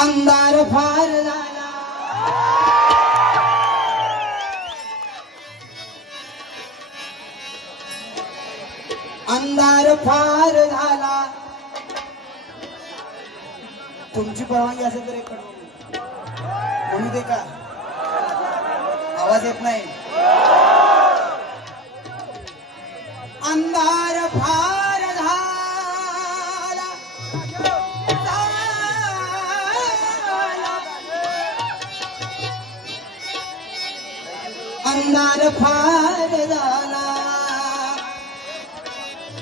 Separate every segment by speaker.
Speaker 1: अंधार फार झाला. अंधार फार झाला. तुमची परवानगी असेल तर एक म्हणू दे का? आवाज येत नाही. अंधार फार झाला. अंधार फार झाला.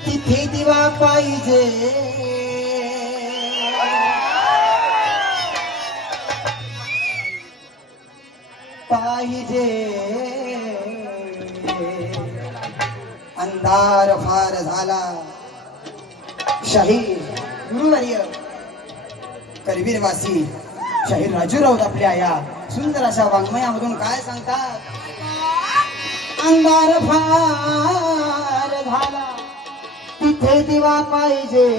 Speaker 1: तिथे दिवा पाहिजे. पाहिजे. अंधार फार झाला. शाहीर गुरुवर्य करवीरवासी शाहीर राजू राऊत आपल्या या सुंदर अशा वाङ्मयामधून काय सांगतात? अंधार फार झाला. तिथे दिवा पाहिजे.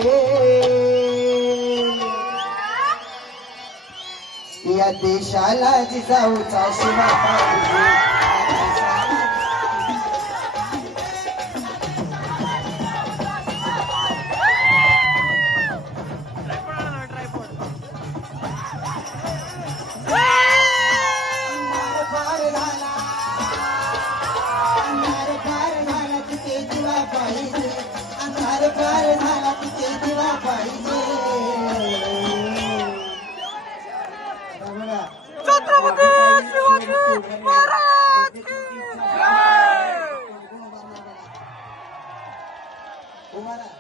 Speaker 1: या देशाला जिजाऊचा शिवा पाहिजे.
Speaker 2: छत्रपती शिवाजी महाराज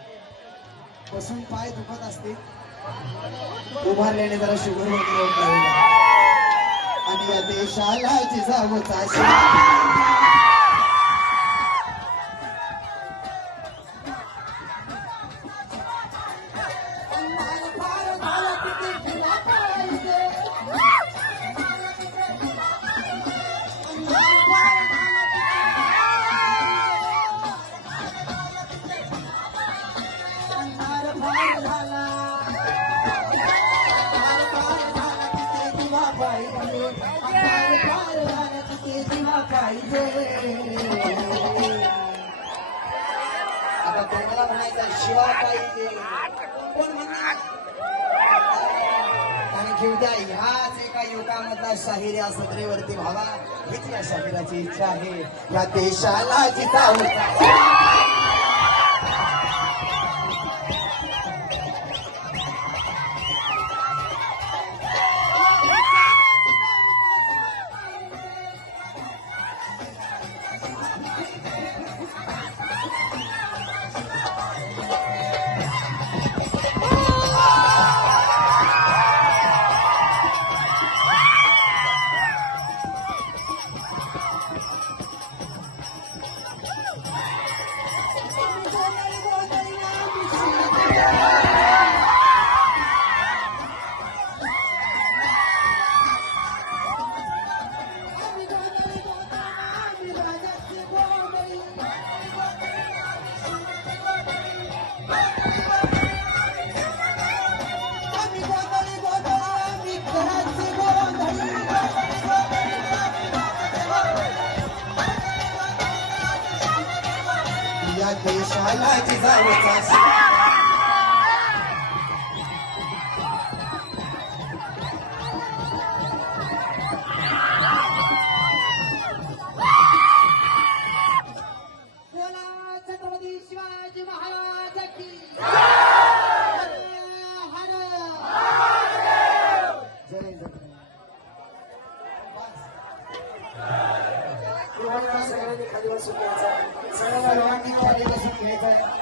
Speaker 1: बसून पाय दुखत असते उभारल्याने जरा शुगर वगैरे आणि या देशाला जिजाऊचा पाहिजे. आता तुम्हाला म्हणायचं शिवा पाहिजे. कोण म्हणणार आणि घेऊद्या ह्याच एका युगामधला शाहीर या सत्रेवरती व्हावा. हीच या शाहिराची इच्छा आहे. या देशाला जिता या देशाला जिजाऊचा
Speaker 2: शिवाजी महाराज की
Speaker 1: सगळ्यांनी खाली बसून घ्यायचं. सगळ्यांनी खाली बसून घ्यायचं.